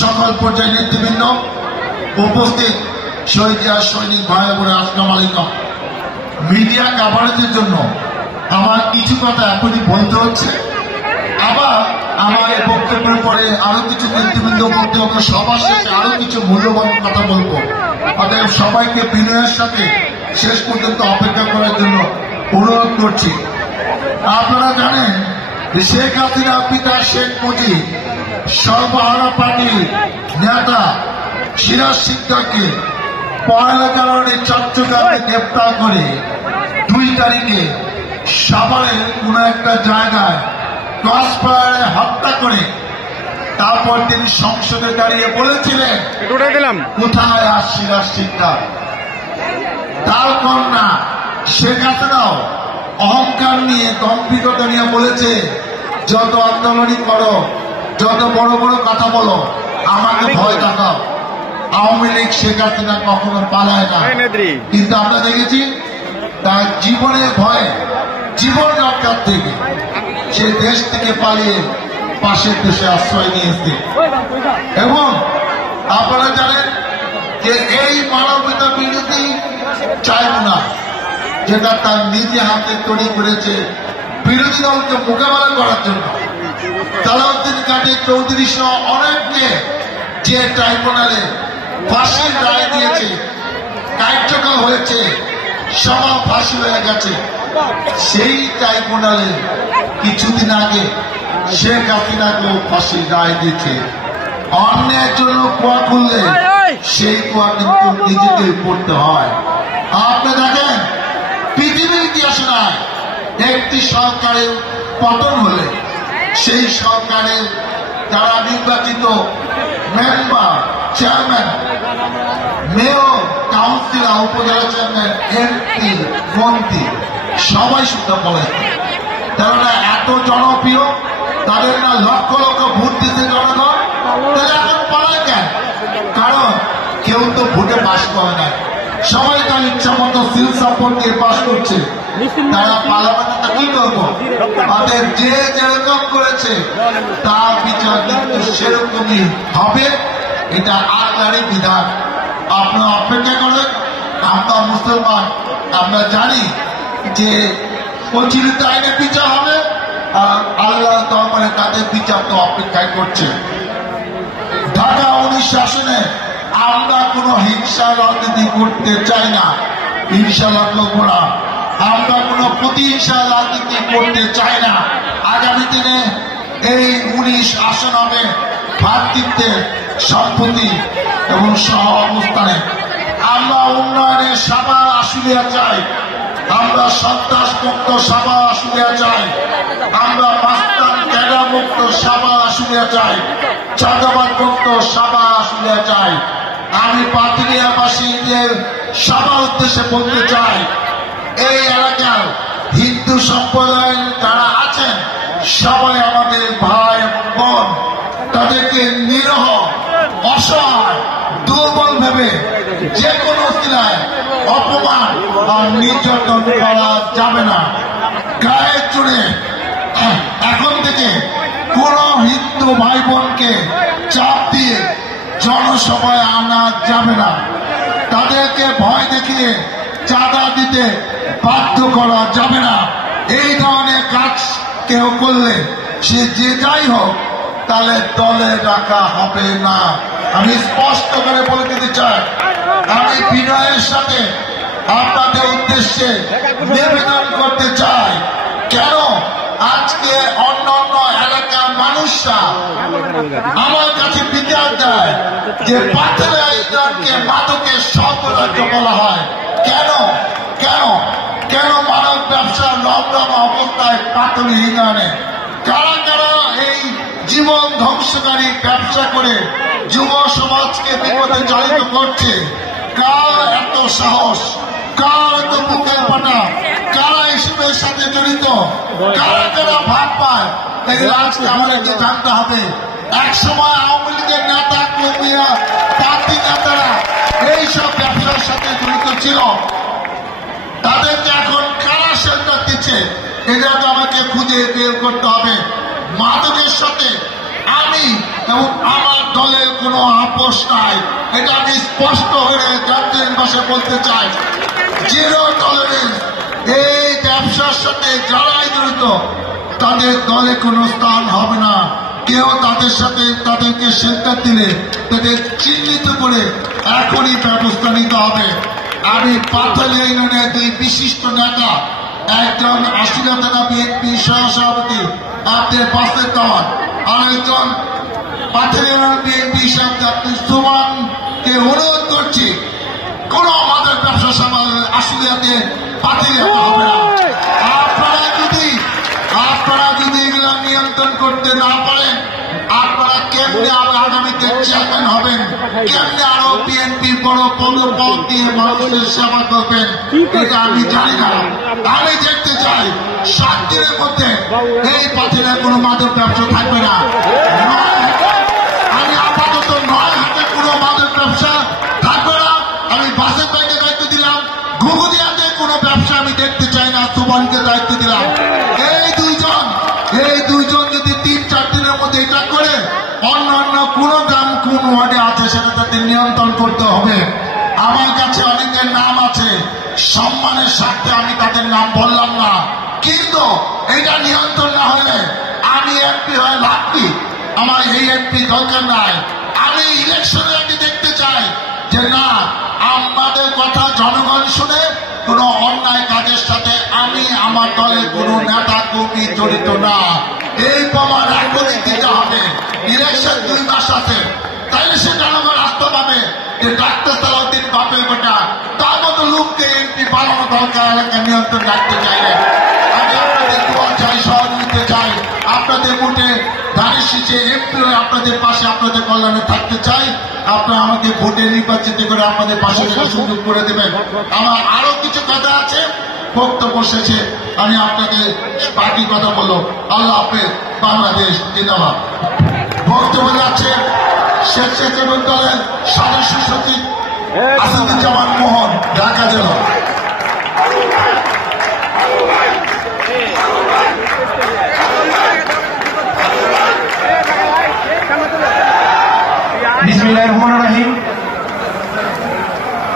সকল পর্যায়ের নেতৃবৃন্দ, উপস্থিত শহীদ সৈনিক ভাই বোন, আসসালামু আলাইকুম। মিডিয়া কাভারেজের জন্য আমার কিছু কথা এখনই বলতে হচ্ছে, আবার আমার এই বক্তব্যের পরে আরো কিছু নেতৃবৃন্দ বক্তব্য, সবার শেষে আরো কিছু মূল্যবান কথা বলবো। অতএব সবাইকে বিনয়ের সাথে শেষ পর্যন্ত অপেক্ষা করার জন্য অনুরোধ করছি। আপনারা জানেন শেখ হাসিনার পিতা শেখ মুজিব সর্বহারা পার্টির নেতা সিরাজ সিকদারকে 1 জানুয়ারি চট্টগ্রামে গ্রেপ্তার করে 2 তারিখে সাভারের কোন একটা জায়গায় ক্রসফায়ারে হত্যা করে তারপর তিনি সংসদে দাঁড়িয়ে বলেছিলেন, কোথায় আর সিরাজ সিকদার? তার কন্যা শেখ হাসিনাও অহংকার নিয়ে, গম্ভীরতা নিয়ে বলেছে, যত আন্দোলনই করো, যত বড় বড় কথা বলো, আমাকে ভয় দেখাও। আওয়ামী লীগ শেখ হাসিনা কখনো পালায় না, কিন্তু আমরা দেখেছি তার জীবনের ভয়ে, জীবন রক্ষার থেকে সে দেশ থেকে পালিয়ে পাশের দেশে আশ্রয় নিয়েছে। এবং আপনারা জানেন যে এই মানবতা বিরোধী ট্রাইব্যুনাল, যেটা তার নিজে হাতে তৈরি করেছে বিরোধী দলকে মোকাবেলা করার জন্য, সালাউদ্দিন কাদের চৌধুরী সহ অনেককে যে ট্রাইব্যুনালে ফাঁসির রায় দিয়েছে, কার্যকর হয়েছে, সব ফাঁসি হয়ে গেছে, সেই ট্রাইব্যুনালে কিছুদিন আগে শেখ হাসিনাকেও ফাঁসির রায় দিয়েছে। অন্যের জন্য কুয়া খুললে সেই কুয়া কিন্তু নিজেকে পড়তে হয়। আপনি দেখেন পৃথিবীর ইতিহাসে নয়, একটি সরকারের পতন হলে সেই সরকারের যারা নির্বাচিত মেম্বার, চেয়ারম্যান, মেয়র, কাউন্সিলর, উপজেলা চেয়ারম্যান, এমপি, মন্ত্রী সবাই শুদ্ধ বলে, তারা এত জনপ্রিয়, তাদের না লক্ষ লক্ষ ভোট দিতে জনগণ, তারা এখন পালায় কেন? কারণ কেউ তো ভোটে পাস করে না, সবাই তার ইচ্ছা মতো সিল সাপোর্ট দিয়ে পাস করছে। তারা পালাবে না, তা কি করবো? তাদের যে যেরকম করেছে তার বিচার কিন্তু সেরকমই হবে, এটা আল্লাহরই বিধান। আপনারা অপেক্ষা করেন, আমরা মুসলমান, আমরা জানি যে প্রচলিত আইনে বিচার হবে, আর আল্লাহ দরবারে তাদের বিচার তো অপেক্ষায় করছে। ঢাকা 19 শাসনে আমরা কোন হিংসা রাজনীতি করতে চাই না, ইনশাআল্লাহ করবো না। আমরা কোন প্রতিহিংসা রাজনীতি করতে চাই না। আগামী দিনে এই 19 আসন হবে ভ্রাতৃত্বের, সম্প্রীতি এবং সহ অবস্থানে। আমরা উন্নয়নের সাভার আশুলিয়া চাই, আমরা সন্ত্রাস মুক্ত সাভার আশুলিয়া চাই, আমরা মাস্তান ক্যাডা মুক্ত সাভার আশুলিয়া চাই, চাঁদাবাদ মুক্ত সাভার আশুলিয়া চাই। আমি পাতুরিয়াবাসীদের সবার উদ্দেশ্যে বলতে চাই, এই এলাকার হিন্দু সম্প্রদায়ের যারা আছেন সবাই আমাদের ভাই এবং বোন, তাদেরকে নিরহ, অসহায়, দুর্বল ভেবে যে কোনো অবস্থায় অপমান আর নির্যাতন করা যাবে না। গায়ে চড়ে এখন থেকে কোন হিন্দু ভাই বোনকে চাপ দিয়ে জনসভায় আনা যাবে না। তাদেরকে ভয় দেখিয়ে চাঁদা দিতে বাধ্য করা যাবে না। এই ধরনের কাজ কেউ করলে সে যে যাই হোক, তাহলে দলে রাখা হবে না। আমি স্পষ্ট করে বলে দিতে চাই, আমি বিনয়ের সাথে আপনাদের উদ্দেশ্যে নিবেদন করতে চাই, কেন আজকে অন্য অন্য এলাকার মানুষরা আমার কাছে বিচার দেয় যে পাথরে আয়োজনকে মাদকের সর্বরাজ্য বলা হয়। কেন কেন কেন মানব ব্যবসা নবরমা অবস্থায় পাথরে ইউনিয়নে কারা কারা এই জীবন ধ্বংসকারী ব্যবসা করে যুব সমাজকে বিপদে চালিত করছে? কার এত সাহস, কার এত বুকের পাটা, কারা এসবের সাথে জড়িত, কারা কারা ভাগ পায়, এগুলো আজকে আমাদেরকে জানতে হবে। এক সময় আওয়ামী লীগের নেতা কর্মীরা, পার্টি নেতারা এইসব ব্যবসার সাথে জড়িত ছিল, তাদেরকে এখন কারা শেল্টার দিচ্ছে, এটা তো আমাকে খুঁজে বের করতে হবে। মাদকের সাথে আমি এবং আমার দলের কোনো আপোষ নাই। এটা আমি স্পষ্ট হয়ে জাতীয় ভাষায় বলতে চাই, জিরো টলারেন্স। এই ব্যবসার সাথে যারাই জড়িত তাদের দলে কোনো স্থান হবে না। কেউ তাদের সাথে তাদেরকে সেন্টার দিলে তাদের চিহ্নিত করে এখনই ব্যবস্থা নিতে হবে। আমি পাথালি ইউনিয়নের দুই বিশিষ্ট নেতা, একজন আশুলিয়া থানা বিএনপি সহসভাপতি আপনাদের বাসের দেওয়ান, আরেকজন পাথালি ইউনিয়ন বিএনপি আব্দুল সুমানকে অনুরোধ করছি, কোন আমাদের ব্যবসা সমাজ আশুলিয়াতে পাথালিয়াতে হবে না। আপনারা যদি এগুলো নিয়ন্ত্রণ করতে না পারেন, আপনারা কেমনে আগামীতে চেয়ারম্যান হবেন, কেমনে আরো বিএনপি বড় পদ দিয়ে মানুষের সেবা করবেন, এটা আমি জানি না। আমি দেখতে চাই 7 দিনের মধ্যে এই পাথরে কোনো মাদক ব্যবসা থাকবে না। আমি আপাতত 9 হাতে কোনো মাদক ব্যবসা থাকবে না। আমি বাসের বাইকে দায়িত্ব দিলাম, ঘুঘুদিয়াতে কোনো ব্যবসা আমি দেখতে চাই না, সুবনকে দায়িত্ব দিলাম। এই দুইজন যদি 3-4 দিনের মধ্যে এটা করে, অন্যান্য কোন গ্রাম কোন ওয়ার্ডে আছে সেটা তাদের নিয়ন্ত্রণ করতে হবে। আমার কাছে অনেকের নাম আছে, সম্মানের স্বার্থে আমি তাদের নাম বললাম না, কিন্তু এটা নিয়ন্ত্রণ না হলে আমি এমপি হয়ে লাভ কি? আমার এই এমপি দরকার নাই। আমি ইলেকশনে আগে দেখতে চাই যে না, আমাদের কথা জনগণ শুনে কোন অন্যায় কাজের সাথে আমি আমার দলের কোন নেতা কর্মী জড়িত না, এই প্রমাণ এখনই দিতে হবে। ইলেকশন 2 মাস আছে, তাইলে সে জনগণ আসতে পাবে যে ডাক্তার সালাউদ্দিন বাপে বেটা, তার মতো লোককে এমপি বানানো দরকার। এলাকা নিয়ন্ত্রণ রাখতে চাইলে আমি আপনাদের দোয়া চাই, সহযোগিতা চাই। আপনাদের ভোটে ধানের শীষে এমপি হয়ে আপনাদের পাশে, আপনাদের কল্যাণে থাকতে চাই। আপনারা আমাকে ভোটে নির্বাচিত করে আপনাদের পাশে সুযোগ করে দেবেন। আমার আরো কিছু কথা আছে, বক্তব্য শেষে আমি আপনাকে বাকি কথা বললো। আল্লাহ হাফেজ, বাংলাদেশ জিন্দাবাদ। বক্তব্য যাচ্ছে শেখ সেচেবন দলের সদস্য সচিব আসাদুজ্জামান মোহন, ঢাকা জেলা। বিসমিল্লাহির রহমানির রহিম।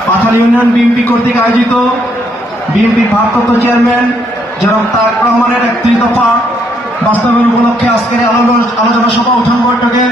পাথালি ইউনিয়ন বিএনপি কর্তৃক আয়োজিত বিএনপির ভারপ্রাপ্ত চেয়ারম্যান জনাব তারেক রহমানের 31 দফা বাস্তবায়ন উপলক্ষে আজকের আলোচনা সভা উঠান বৈঠকে